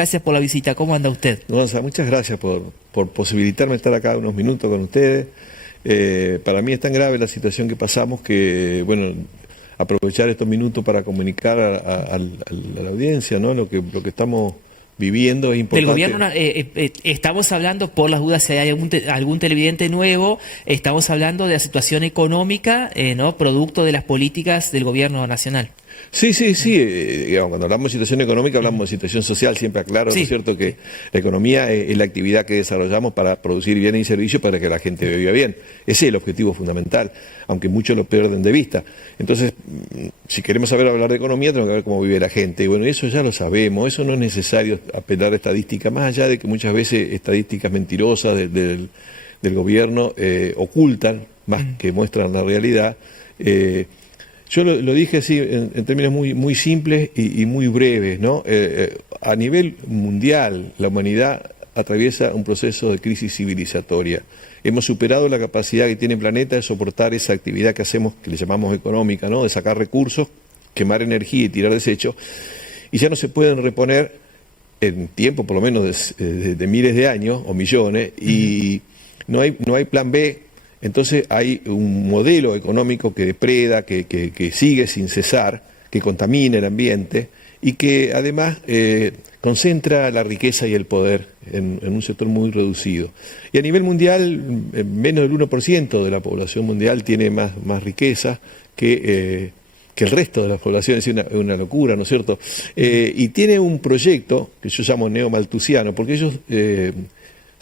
gracias por la visita. ¿Cómo anda usted? Gonza, muchas gracias por posibilitarme estar acá unos minutos con ustedes. Para mí es tan grave la situación que pasamos que, bueno, aprovechar estos minutos para comunicar a la audiencia, ¿no? Lo que estamos viviendo es importante. Del gobierno, estamos hablando, por las dudas si hay algún televidente nuevo, estamos hablando de la situación económica, ¿no? Producto de las políticas del gobierno nacional. Sí, digamos, cuando hablamos de situación económica hablamos de situación social, siempre aclaro, ¿no es cierto?, que la economía es la actividad que desarrollamos para producir bienes y servicios para que la gente viva bien. Ese es el objetivo fundamental, aunque muchos lo pierden de vista. Entonces, si queremos hablar de economía, tenemos que ver cómo vive la gente. Y bueno, eso ya lo sabemos, eso no es necesario apelar a estadísticas, más allá de que muchas veces estadísticas mentirosas del gobierno ocultan más que muestran la realidad. Yo lo dije así en términos muy simples y muy breves, ¿no? A nivel mundial, la humanidad atraviesa un proceso de crisis civilizatoria. Hemos superado la capacidad que tiene el planeta de soportar esa actividad que hacemos, que le llamamos económica, ¿no? De sacar recursos, quemar energía y tirar desechos, y ya no se pueden reponer en tiempo, por lo menos de miles de años o millones, y no hay plan B. Entonces hay un modelo económico que depreda, que sigue sin cesar, que contamina el ambiente y que además concentra la riqueza y el poder en un sector muy reducido. Y a nivel mundial, menos del 1% de la población mundial tiene más riqueza que el resto de la población. Es una locura, ¿no es cierto? Y tiene un proyecto que yo llamo neomalthusiano, porque ellos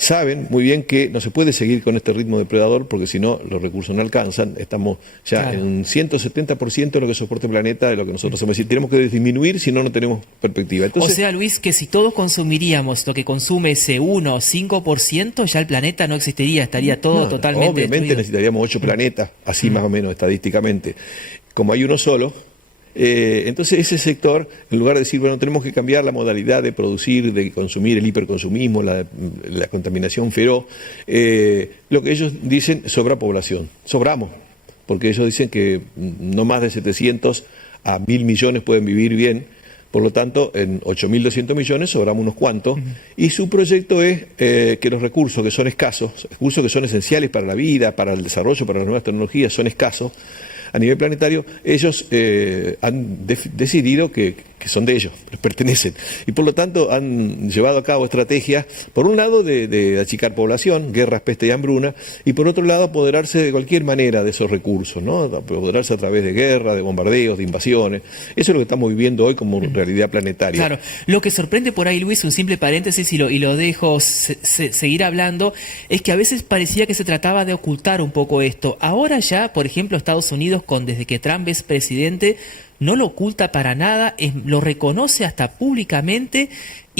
saben muy bien que no se puede seguir con este ritmo depredador porque si no los recursos no alcanzan. Estamos ya en un 170% de lo que soporta el planeta, de lo que nosotros hacemos. Es decir, tenemos que disminuir, si no, no tenemos perspectiva. Entonces, o sea, Luis, que si todos consumiríamos lo que consume ese 1 o 5%, ya el planeta no existiría, estaría todo totalmente obviamente destruido. Necesitaríamos 8 planetas, así más o menos estadísticamente. Como hay uno solo, entonces ese sector, en lugar de decir, bueno, tenemos que cambiar la modalidad de producir, de consumir, el hiperconsumismo, la contaminación feroz, lo que ellos dicen, sobra población. Sobramos, porque ellos dicen que no más de 700 a 1.000 millones pueden vivir bien. Por lo tanto, en 8.200 millones sobramos unos cuantos, y su proyecto es que los recursos que son escasos, recursos que son esenciales para la vida, para el desarrollo, para las nuevas tecnologías, son escasos a nivel planetario. Ellos han decidido que son de ellos, les pertenecen, y por lo tanto han llevado a cabo estrategias, por un lado de achicar población, guerras, peste y hambruna, y por otro lado apoderarse de cualquier manera de esos recursos, ¿no? Apoderarse a través de guerra, de bombardeos, de invasiones. Eso es lo que estamos viviendo hoy como realidad planetaria. Claro, lo que sorprende por ahí, Luis, un simple paréntesis y lo dejo seguir hablando, es que a veces parecía que se trataba de ocultar un poco esto. Ahora ya, por ejemplo, Estados Unidos, desde que Trump es presidente, no lo oculta para nada, lo reconoce hasta públicamente,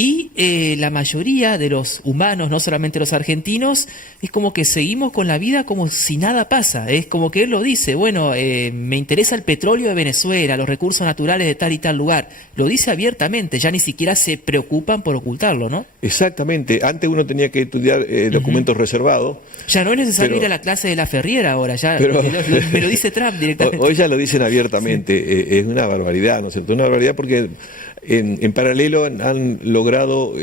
y la mayoría de los humanos, no solamente los argentinos, es como que seguimos con la vida como si nada pasa. Es como que él lo dice, bueno, me interesa el petróleo de Venezuela, los recursos naturales de tal y tal lugar. Lo dice abiertamente, ya ni siquiera se preocupan por ocultarlo, ¿no? Exactamente, antes uno tenía que estudiar documentos reservados. Ya no es necesario ir a la clase de la Ferriera ahora, ya me lo dice Trump directamente. Hoy ya lo dicen abiertamente, es una barbaridad, ¿no es cierto? Una barbaridad porque en paralelo han logrado,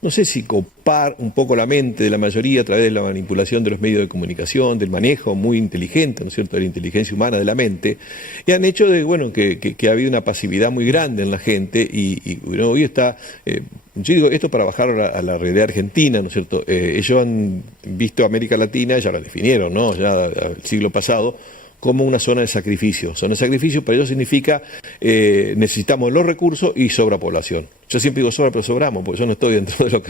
no sé si copar un poco la mente de la mayoría a través de la manipulación de los medios de comunicación, del manejo muy inteligente, ¿no es cierto?, de la inteligencia humana de la mente, y han hecho que ha habido una pasividad muy grande en la gente, y bueno, hoy está, yo digo esto para bajar a la realidad argentina, ¿no es cierto? Ellos han visto América Latina, ya la definieron, ¿no?, ya el siglo pasado, como una zona de sacrificio. Zona de sacrificio para ellos significa necesitamos los recursos y sobra población. Yo siempre digo sobra, pero sobramos, porque yo no estoy dentro de lo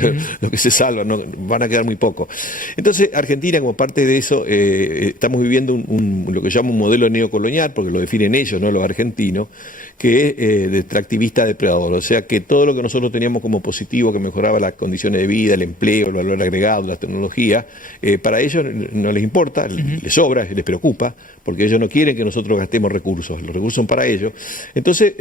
que se salva, no, van a quedar muy pocos. Entonces, Argentina, como parte de eso, estamos viviendo lo que llamo un modelo neocolonial, porque lo definen ellos, no los argentinos, que es de extractivista depredador. O sea, que todo lo que nosotros teníamos como positivo, que mejoraba las condiciones de vida, el empleo, el valor agregado, la tecnología, para ellos no les importa, les sobra, les preocupa, porque ellos no quieren que nosotros gastemos recursos, los recursos son para ellos. Entonces,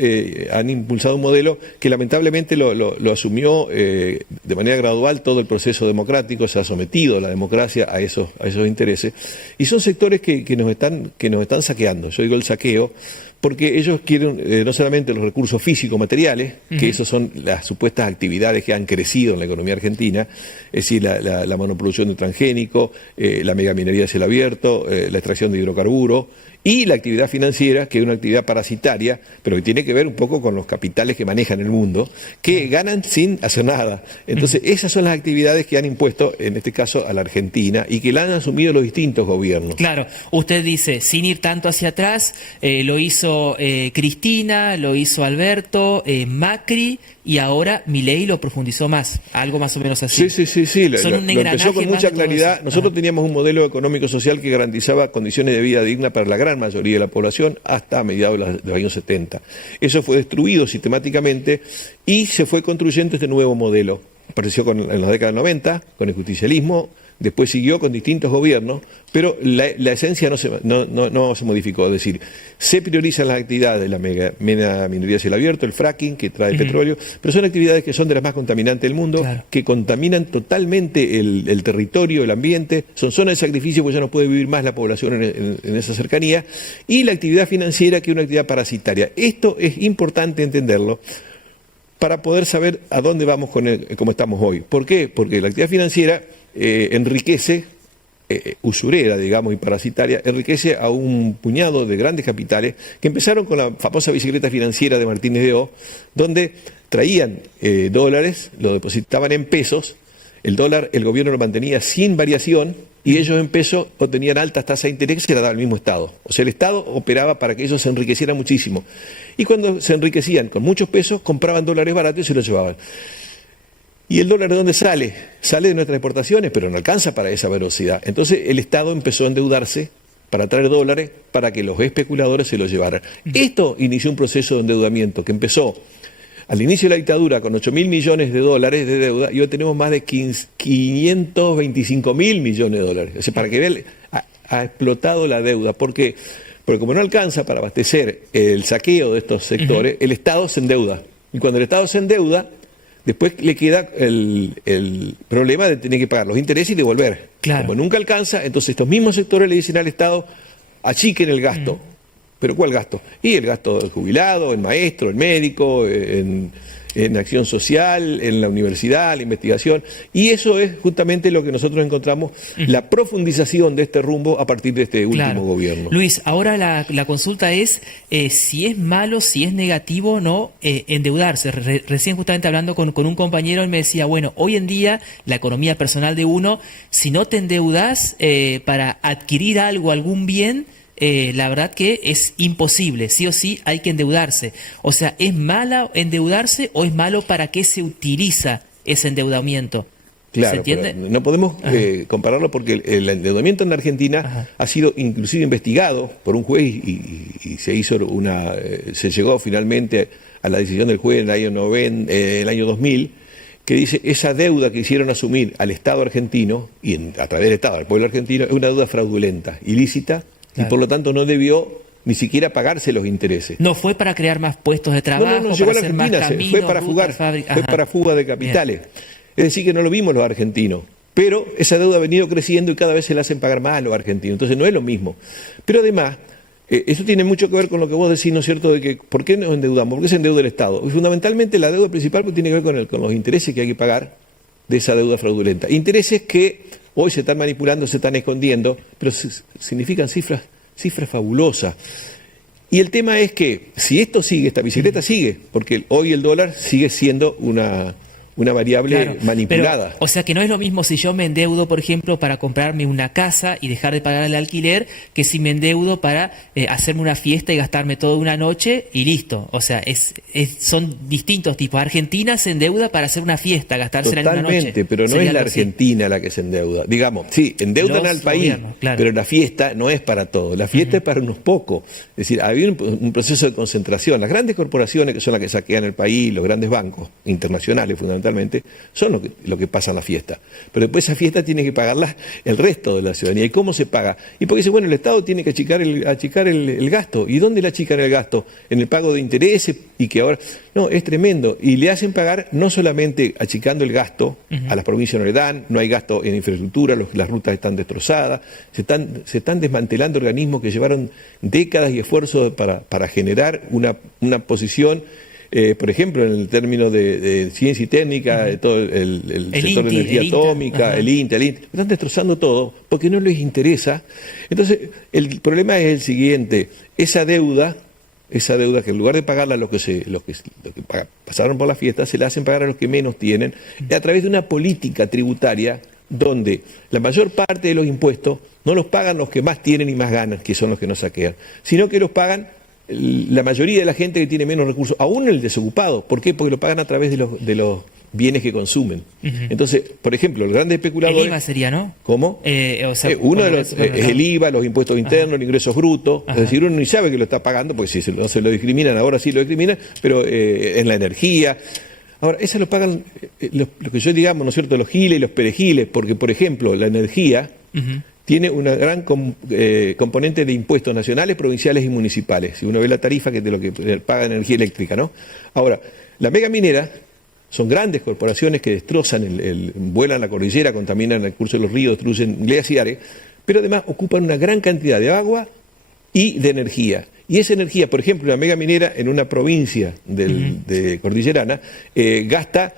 han impulsado un modelo que lamentablemente lo asumió de manera gradual todo el proceso democrático, se ha sometido la democracia a esos intereses, y son sectores que nos están saqueando. Yo digo el saqueo porque ellos quieren no solamente los recursos físico-materiales, que esos son las supuestas actividades que han crecido en la economía argentina, es decir, la monoproducción de transgénico, la megaminería de cielo abierto, la extracción de hidrocarburos, y la actividad financiera, que es una actividad parasitaria, pero que tiene que ver un poco con los capitales que manejan el mundo, que ganan sin hacer nada. Entonces, esas son las actividades que han impuesto, en este caso, a la Argentina, y que la han asumido los distintos gobiernos. Claro, usted dice, sin ir tanto hacia atrás, lo hizo Cristina, lo hizo Alberto, Macri, y ahora Milei lo profundizó más, algo más o menos así. Sí. Lo empezó con mucha claridad. Nosotros teníamos un modelo económico-social que garantizaba condiciones de vida digna para la gran mayoría de la población hasta mediados de los años 70. Eso fue destruido sistemáticamente y se fue construyendo este nuevo modelo. Apareció en la década del 90, con el justicialismo, después siguió con distintos gobiernos, pero la esencia no se modificó. Es decir, se priorizan las actividades de la minería a cielo abierto, el fracking, que trae petróleo, pero son actividades que son de las más contaminantes del mundo, que contaminan totalmente el territorio, el ambiente, son zonas de sacrificio porque ya no puede vivir más la población en esa cercanía, y la actividad financiera, que es una actividad parasitaria. Esto es importante entenderlo para poder saber a dónde vamos cómo estamos hoy. ¿Por qué? Porque la actividad financiera enriquece, usurera, digamos, y parasitaria, enriquece a un puñado de grandes capitales que empezaron con la famosa bicicleta financiera de Martínez de O, donde traían dólares, lo depositaban en pesos, el dólar el gobierno lo mantenía sin variación y ellos en pesos obtenían altas tasas de interés que se las daba el mismo Estado. O sea, el Estado operaba para que ellos se enriquecieran muchísimo. Y cuando se enriquecían con muchos pesos, compraban dólares baratos y se los llevaban. ¿Y el dólar de dónde sale? Sale de nuestras exportaciones, pero no alcanza para esa velocidad. Entonces el Estado empezó a endeudarse para traer dólares para que los especuladores se los llevaran. Esto inició un proceso de endeudamiento que empezó al inicio de la dictadura con 8.000 millones de dólares de deuda y hoy tenemos más de 525.000 millones de dólares. O sea, para que vean, ha explotado la deuda. ¿Por qué? Porque como no alcanza para abastecer el saqueo de estos sectores, el Estado se endeuda. Y cuando el Estado se endeuda, después le queda el problema de tener que pagar los intereses y devolver. Claro. Como nunca alcanza, entonces estos mismos sectores le dicen al Estado, achiquen el gasto. ¿Pero cuál gasto? Y el gasto del jubilado, el maestro, el médico, en acción social, en la universidad, la investigación. Y eso es justamente lo que nosotros encontramos, la profundización de este rumbo a partir de este último gobierno. Luis, ahora la consulta es si es malo, si es negativo, ¿no? Endeudarse. Recién justamente hablando con un compañero, él me decía, bueno, hoy en día la economía personal de uno, si no te endeudas para adquirir algo, algún bien, la verdad que es imposible, sí o sí hay que endeudarse. O sea, ¿es malo endeudarse o es malo para qué se utiliza ese endeudamiento? Claro, ¿se entiende? No podemos compararlo porque el endeudamiento en la Argentina ha sido inclusive investigado por un juez y se hizo se llegó finalmente a la decisión del juez en el año 2000, que dice esa deuda que hicieron asumir al Estado argentino y a través del Estado al pueblo argentino es una deuda fraudulenta, ilícita. Claro. Y por lo tanto no debió ni siquiera pagarse los intereses. No fue para crear más puestos de trabajo, no llegó a la Argentina, fue para fuga de capitales. Bien. Es decir, que no lo vimos los argentinos. Pero esa deuda ha venido creciendo y cada vez se la hacen pagar más a los argentinos. Entonces no es lo mismo. Pero además, eso tiene mucho que ver con lo que vos decís, ¿no es cierto?, de que ¿por qué nos endeudamos? ¿Por qué se endeuda el Estado? Y fundamentalmente la deuda principal tiene que ver con los intereses que hay que pagar de esa deuda fraudulenta. Intereses que hoy se están manipulando, se están escondiendo, pero significan cifras fabulosas. Y el tema es que si esto sigue, esta bicicleta sigue, porque hoy el dólar sigue siendo una variable manipulada. Pero, o sea que no es lo mismo si yo me endeudo, por ejemplo, para comprarme una casa y dejar de pagar el alquiler, que si me endeudo para hacerme una fiesta y gastarme toda una noche y listo. O sea, son distintos tipos. Argentina se endeuda para hacer una fiesta, gastársela en una noche. Totalmente, pero no es la Argentina la que se endeuda. Digamos, sí, endeudan al país, pero la fiesta no es para todos. La fiesta es para unos pocos. Es decir, había un proceso de concentración. Las grandes corporaciones, que son las que saquean el país, los grandes bancos internacionales fundamentalmente, fundamentalmente, son lo que pasa en la fiesta. Pero después esa fiesta tiene que pagarla el resto de la ciudadanía. ¿Y cómo se paga? Y porque dice, bueno, el Estado tiene que achicar el gasto. ¿Y dónde le achican el gasto? En el pago de intereses, y que ahora... No, es tremendo. Y le hacen pagar no solamente achicando el gasto, a las provincias no le dan, no hay gasto en infraestructura, las rutas están destrozadas, se están desmantelando organismos que llevaron décadas y esfuerzos para generar una posición, por ejemplo, en el término de ciencia y técnica, de todo el sector de energía atómica, el INTE, están destrozando todo porque no les interesa. Entonces, el problema es el siguiente: esa deuda que en lugar de pagarla a los que pasaron por la fiesta, se la hacen pagar a los que menos tienen, a través de una política tributaria donde la mayor parte de los impuestos no los pagan los que más tienen y más ganan, que son los que nos saquean, sino que los pagan la mayoría de la gente que tiene menos recursos, aún el desocupado. ¿Por qué? Porque lo pagan a través de los bienes que consumen. Entonces, por ejemplo, el grande especulador... El IVA sería, ¿no? ¿Cómo? Uno de los, es el IVA, los impuestos internos, los ingresos brutos. Es decir, uno ni sabe que lo está pagando, porque si no se lo discriminan, ahora sí lo discriminan, pero en la energía. Ahora, eso lo pagan lo que yo digamos, ¿no es cierto?, los giles y los perejiles, porque, por ejemplo, la energía tiene una gran componente de impuestos nacionales, provinciales y municipales. Si uno ve la tarifa de lo que paga energía eléctrica, ¿no? Ahora, la mega minera son grandes corporaciones que destrozan, vuelan la cordillera, contaminan el curso de los ríos, destruyen glaciares, pero además ocupan una gran cantidad de agua y de energía. Y esa energía, por ejemplo, la mega minera en una provincia de cordillerana gasta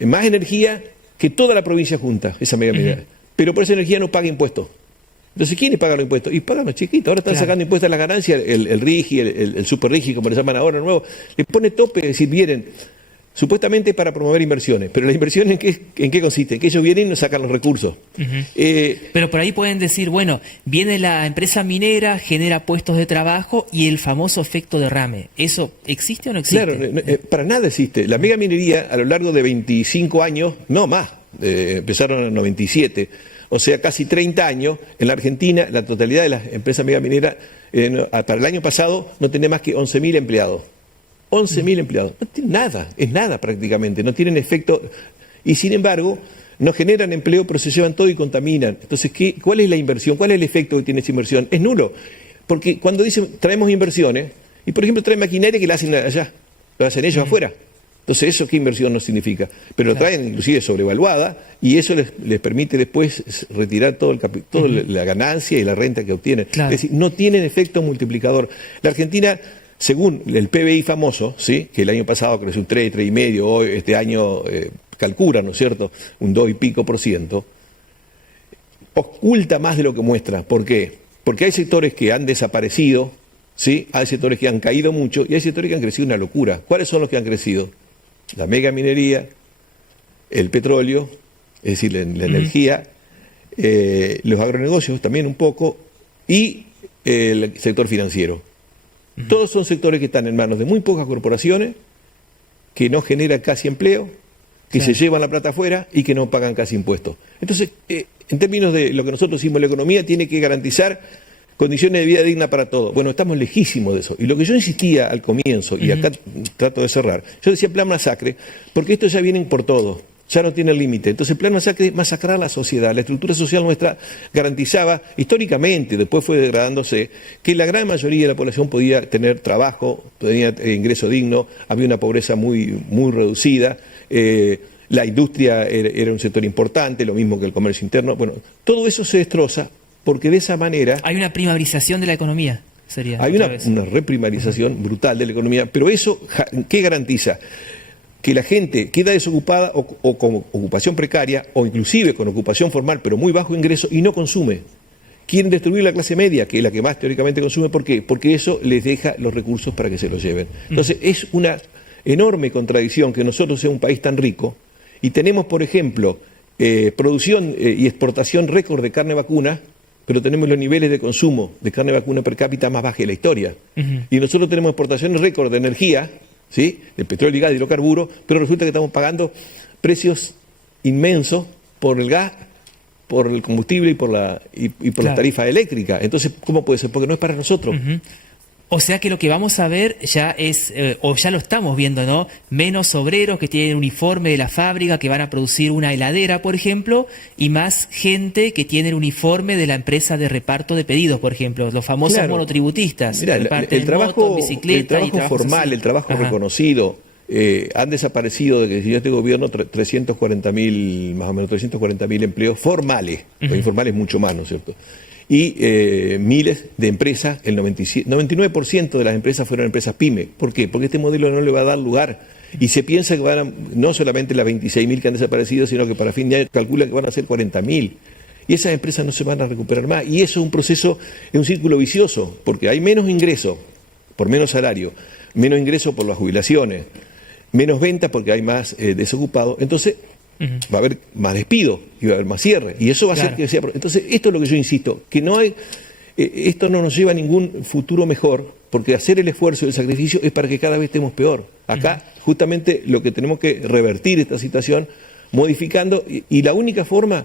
más energía que toda la provincia junta, esa mega minera. Pero por esa energía no paga impuestos. Entonces, ¿quiénes pagan los impuestos? Y pagan los chiquitos. Ahora están sacando impuestos a las ganancias, el RIGI, el Super RIGI, como le llaman ahora, nuevo, le pone tope, es decir, vienen supuestamente para promover inversiones, pero las inversiones ¿en qué consiste? Que ellos vienen y nos sacan los recursos. Pero por ahí pueden decir, bueno, viene la empresa minera, genera puestos de trabajo y el famoso efecto derrame. ¿Eso existe o no existe? Claro, para nada existe. La mega minería a lo largo de 25 años, no más, empezaron en el 97, o sea, casi 30 años, en la Argentina la totalidad de las empresas mega mineras para el año pasado no tenía más que 11.000 empleados. 11.000 empleados. No tienen nada, es nada prácticamente, no tienen efecto. Y sin embargo, no generan empleo, pero se llevan todo y contaminan. Entonces, ¿cuál es la inversión? ¿Cuál es el efecto que tiene esa inversión? Es nulo. Porque cuando dicen traemos inversiones, y por ejemplo traen maquinaria que la hacen allá, lo hacen ellos afuera. Entonces, ¿eso qué inversión no significa? Pero lo traen inclusive sobrevaluada y eso les permite después retirar toda la ganancia y la renta que obtienen. Es decir, no tienen efecto multiplicador. La Argentina, según el PBI famoso, ¿sí?, que el año pasado creció un 3, 3,5, hoy este año calcula, ¿no es cierto?, un 2 y pico %, oculta más de lo que muestra. ¿Por qué? Porque hay sectores que han desaparecido, ¿sí?, hay sectores que han caído mucho y hay sectores que han crecido una locura. ¿Cuáles son los que han crecido? La mega minería, el petróleo, es decir, la energía, los agronegocios también un poco, y el sector financiero. Todos son sectores que están en manos de muy pocas corporaciones, que no generan casi empleo, que se llevan la plata afuera y que no pagan casi impuestos. Entonces, en términos de lo que nosotros decimos, la economía tiene que garantizar condiciones de vida digna para todos. Bueno, estamos lejísimos de eso. Y lo que yo insistía al comienzo, y acá trato de cerrar, yo decía plan masacre, porque estos ya vienen por todo. Ya no tiene límite. Entonces el plan masacre es masacrar la sociedad. La estructura social nuestra garantizaba históricamente, después fue degradándose, que la gran mayoría de la población podía tener trabajo, tenía ingreso digno, había una pobreza muy, muy reducida, la industria era un sector importante, lo mismo que el comercio interno. Bueno, todo eso se destroza porque de esa manera... Hay una primarización de la economía, sería. Hay una reprimarización brutal de la economía, pero eso, ¿qué garantiza? Que la gente queda desocupada o con ocupación precaria o inclusive con ocupación formal pero muy bajo ingreso y no consume. Quieren destruir la clase media, que es la que más teóricamente consume. ¿Por qué? Porque eso les deja los recursos para que se los lleven. Entonces es una enorme contradicción que nosotros seamos un país tan rico y tenemos, por ejemplo, producción y exportación récord de carne vacuna, pero tenemos los niveles de consumo de carne vacuna per cápita más bajos de la historia. Y nosotros tenemos exportaciones récord de energía, ¿sí?, de petróleo y gas, de hidrocarburos, pero resulta que estamos pagando precios inmensos por el gas, por el combustible y por la tarifa eléctrica. Entonces, ¿cómo puede ser? Porque no es para nosotros. O sea que lo que vamos a ver ya es, o ya lo estamos viendo, ¿no? Menos obreros que tienen uniforme de la fábrica, que van a producir una heladera, por ejemplo, y más gente que tiene el uniforme de la empresa de reparto de pedidos, por ejemplo, los famosos monotributistas. Mirá, el trabajo formal, así. El trabajo reconocido, han desaparecido desde este gobierno 340.000, más o menos 340.000 empleos formales, los informales mucho más, ¿no es cierto? Y miles de empresas, el 99% de las empresas fueron empresas pyme. ¿Por qué? Porque este modelo no le va a dar lugar. Y se piensa que van a, no solamente las 26.000 que han desaparecido, sino que para fin de año calcula que van a ser 40.000. Y esas empresas no se van a recuperar más. Y eso es un proceso, es un círculo vicioso, porque hay menos ingresos por menos salario, menos ingresos por las jubilaciones, menos ventas porque hay más desocupados. Entonces va a haber más despido y va a haber más cierre. Y eso va a hacer que sea... Entonces, esto es lo que yo insisto, que no hay... esto no nos lleva a ningún futuro mejor, porque hacer el esfuerzo y el sacrificio es para que cada vez estemos peor. Acá, justamente, lo que tenemos que revertir esta situación, modificando, y la única forma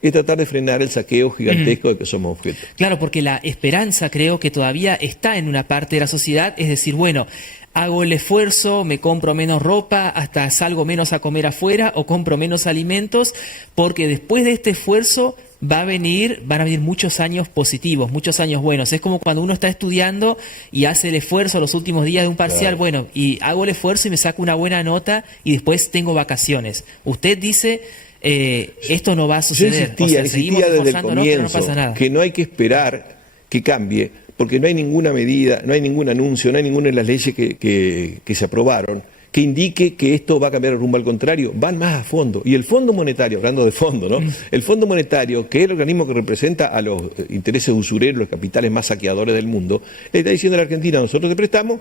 es tratar de frenar el saqueo gigantesco de que somos objeto. Claro, porque la esperanza creo que todavía está en una parte de la sociedad, es decir, bueno, hago el esfuerzo, me compro menos ropa, hasta salgo menos a comer afuera o compro menos alimentos, porque después de este esfuerzo van a venir muchos años positivos, muchos años buenos. Es como cuando uno está estudiando y hace el esfuerzo los últimos días de un parcial, bueno, y hago el esfuerzo y me saco una buena nota y después tengo vacaciones. Usted dice... esto no va a suceder. Yo insistía desde el comienzo, no pasa nada. Que no hay que esperar que cambie, porque no hay ninguna medida, no hay ningún anuncio, no hay ninguna de las leyes que se aprobaron que indique que esto va a cambiar el rumbo. Al contrario, van más a fondo. Y el Fondo Monetario, hablando de fondo, ¿no? El Fondo Monetario, que es el organismo que representa a los intereses usureros, los capitales más saqueadores del mundo, le está diciendo a la Argentina: nosotros te prestamos,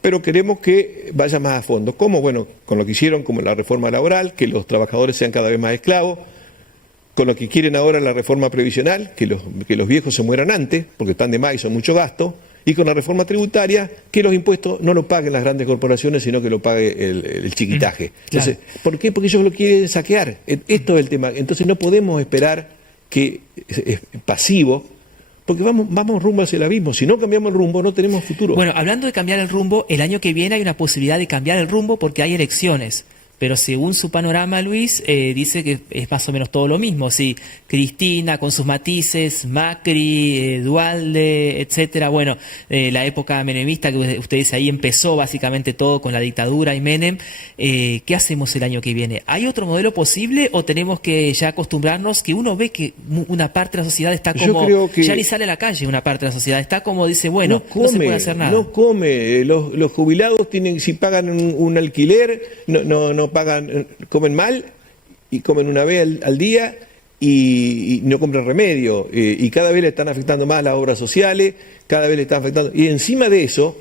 pero queremos que vaya más a fondo. ¿Cómo? Bueno, con lo que hicieron como la reforma laboral, que los trabajadores sean cada vez más esclavos, con lo que quieren ahora la reforma previsional, que los viejos se mueran antes, porque están de más y son mucho gasto, y con la reforma tributaria, que los impuestos no lo paguen las grandes corporaciones, sino que lo pague el chiquitaje. Entonces, ¿por qué? Porque ellos lo quieren saquear. Esto es el tema. Entonces no podemos esperar que es pasivo, porque vamos rumbo hacia el abismo. Si no cambiamos el rumbo, no tenemos futuro. Bueno, hablando de cambiar el rumbo, el año que viene hay una posibilidad de cambiar el rumbo porque hay elecciones. Pero según su panorama, Luis, dice que es más o menos todo lo mismo. Sí, Cristina con sus matices, Macri, Duhalde, etcétera. Bueno, la época menemista que usted dice, ahí empezó básicamente todo con la dictadura y Menem. ¿Qué hacemos el año que viene? ¿Hay otro modelo posible o tenemos que ya acostumbrarnos que uno ve que una parte de la sociedad está como... ya ni sale a la calle una parte de la sociedad. Está como dice, bueno, no se puede hacer nada. No come. Los jubilados tienen, si pagan un alquiler, no pagan, comen mal y comen una vez al día y no compran remedio, y cada vez le están afectando más las obras sociales, cada vez le están afectando, y encima de eso,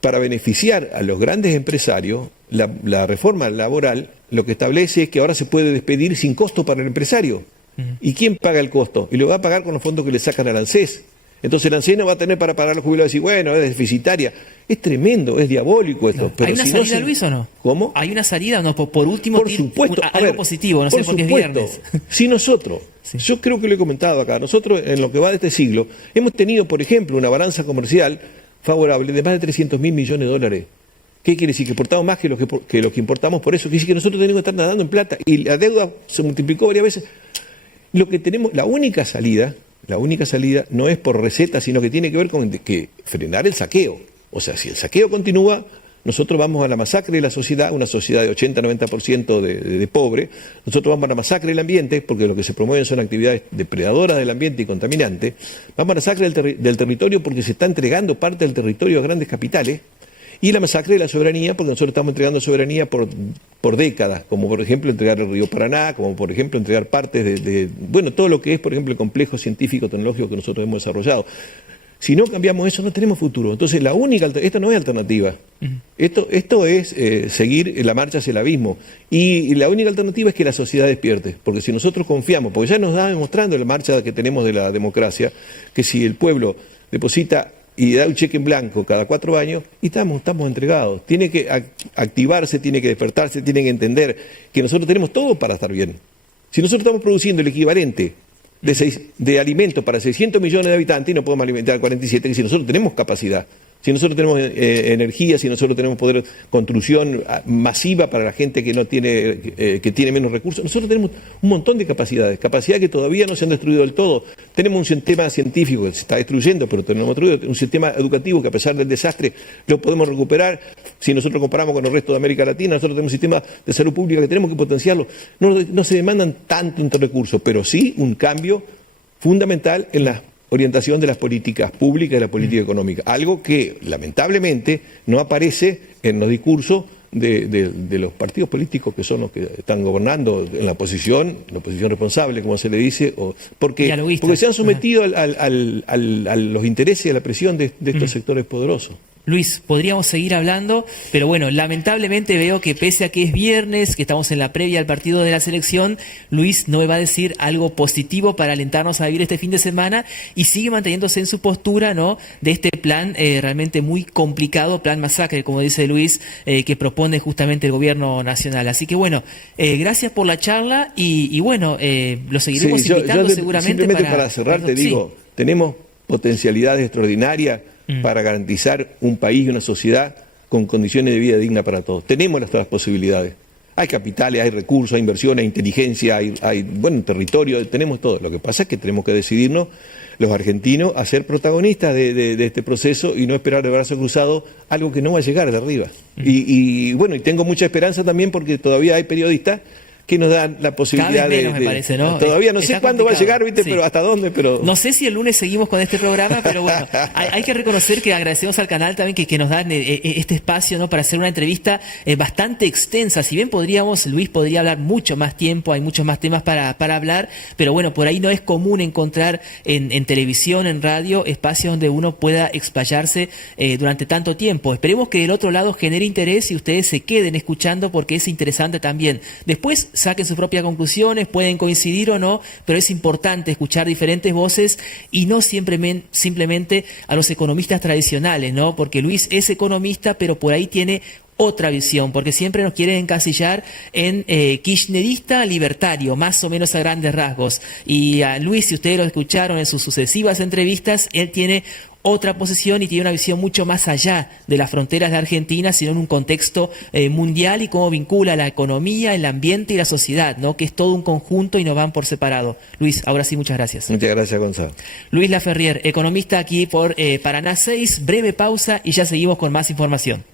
para beneficiar a los grandes empresarios, la reforma laboral lo que establece es que ahora se puede despedir sin costo para el empresario. ¿Y quién paga el costo? Y lo va a pagar con los fondos que le sacan al ANSES. Entonces el ANSES no va a tener para pagar los jubilados y decir, bueno, es deficitaria. Es tremendo, es diabólico esto. No. Pero ¿hay una salida, Luis, o no? ¿Cómo? ¿Hay una salida o no? Por último, por supuesto. Algo positivo, no sé por qué es viernes. Si nosotros, yo creo que lo he comentado acá, nosotros en lo que va de este siglo, hemos tenido, por ejemplo, una balanza comercial favorable de más de 300.000 millones de dólares. ¿Qué quiere decir? Que exportamos más que lo que importamos, por eso. Quiere decir que nosotros tenemos que estar nadando en plata. Y la deuda se multiplicó varias veces. Lo que tenemos, la única salida no es por receta, sino que tiene que ver con que frenar el saqueo. O sea, si el saqueo continúa, nosotros vamos a la masacre de la sociedad, una sociedad de 80-90% de pobre. Nosotros vamos a la masacre del ambiente, porque lo que se promueven son actividades depredadoras del ambiente y contaminantes. Vamos a la masacre del territorio, porque se está entregando parte del territorio a grandes capitales. Y la masacre de la soberanía, porque nosotros estamos entregando soberanía por décadas, como por ejemplo entregar el río Paraná, como por ejemplo entregar partes bueno, todo lo que es, por ejemplo, el complejo científico-tecnológico que nosotros hemos desarrollado. Si no cambiamos eso, no tenemos futuro. Entonces, esto no es alternativa. Esto es seguir la marcha hacia el abismo. Y la única alternativa es que la sociedad despierte. Porque si nosotros confiamos, porque ya nos da demostrando la marcha que tenemos de la democracia, que si el pueblo deposita y da un cheque en blanco cada 4 años, y estamos entregados. Tiene que activarse, tiene que despertarse, tiene que entender que nosotros tenemos todo para estar bien. Si nosotros estamos produciendo el equivalente de alimentos para 600 millones de habitantes y no podemos alimentar a 47, que si nosotros tenemos capacidad, si nosotros tenemos energía, si nosotros tenemos poder construcción masiva para la gente que no tiene, que tiene menos recursos, nosotros tenemos un montón de capacidades que todavía no se han destruido del todo. Tenemos un sistema científico que se está destruyendo, pero tenemos un sistema educativo que a pesar del desastre lo podemos recuperar. Si nosotros comparamos con el resto de América Latina, nosotros tenemos un sistema de salud pública que tenemos que potenciarlo. No se demandan tanto recursos, pero sí un cambio fundamental en la orientación de las políticas públicas y de la política económica. Algo que, lamentablemente, no aparece en los discursos de los partidos políticos que son los que están gobernando en la oposición responsable, como se le dice, porque se han sometido a los intereses y a la presión de estos sectores poderosos. Luis, podríamos seguir hablando, pero bueno, lamentablemente veo que pese a que es viernes, que estamos en la previa al partido de la selección, Luis no me va a decir algo positivo para alentarnos a vivir este fin de semana y sigue manteniéndose en su postura, ¿no?, de este plan realmente muy complicado, plan masacre, como dice Luis, que propone justamente el gobierno nacional. Así que bueno, gracias por la charla y bueno, lo seguiremos invitando seguramente. Simplemente para cerrar te digo, tenemos potencialidades extraordinarias para garantizar un país y una sociedad con condiciones de vida digna para todos. Tenemos las posibilidades. Hay capitales, hay recursos, hay inversiones, hay inteligencia, hay territorio, tenemos todo. Lo que pasa es que tenemos que decidirnos, los argentinos, a ser protagonistas de este proceso y no esperar de brazo cruzado algo que no va a llegar de arriba. Y tengo mucha esperanza también porque todavía hay periodistas que nos dan la posibilidad me parece, ¿no? Todavía no sé cuándo va a llegar, ¿viste? Sí. Pero hasta dónde, pero... No sé si el lunes seguimos con este programa, pero bueno, hay que reconocer que agradecemos al canal también que nos dan este espacio, ¿no?, para hacer una entrevista bastante extensa. Si bien Luis podría hablar mucho más tiempo, hay muchos más temas para hablar, pero bueno, por ahí no es común encontrar en televisión, en radio, espacios donde uno pueda explayarse durante tanto tiempo. Esperemos que del otro lado genere interés y ustedes se queden escuchando porque es interesante también. Después saquen sus propias conclusiones, pueden coincidir o no, pero es importante escuchar diferentes voces y no simplemente a los economistas tradicionales, ¿no? Porque Luis es economista, pero por ahí tiene otra visión, porque siempre nos quieren encasillar en kirchnerista libertario, más o menos a grandes rasgos. Y a Luis, si ustedes lo escucharon en sus sucesivas entrevistas, él tiene otra posición y tiene una visión mucho más allá de las fronteras de Argentina, sino en un contexto mundial y cómo vincula la economía, el ambiente y la sociedad, ¿no?, que es todo un conjunto y no van por separado. Luis, ahora sí, muchas gracias. Muchas gracias, Gonzalo. Luis Laferrier, economista aquí por Paraná 6, breve pausa y ya seguimos con más información.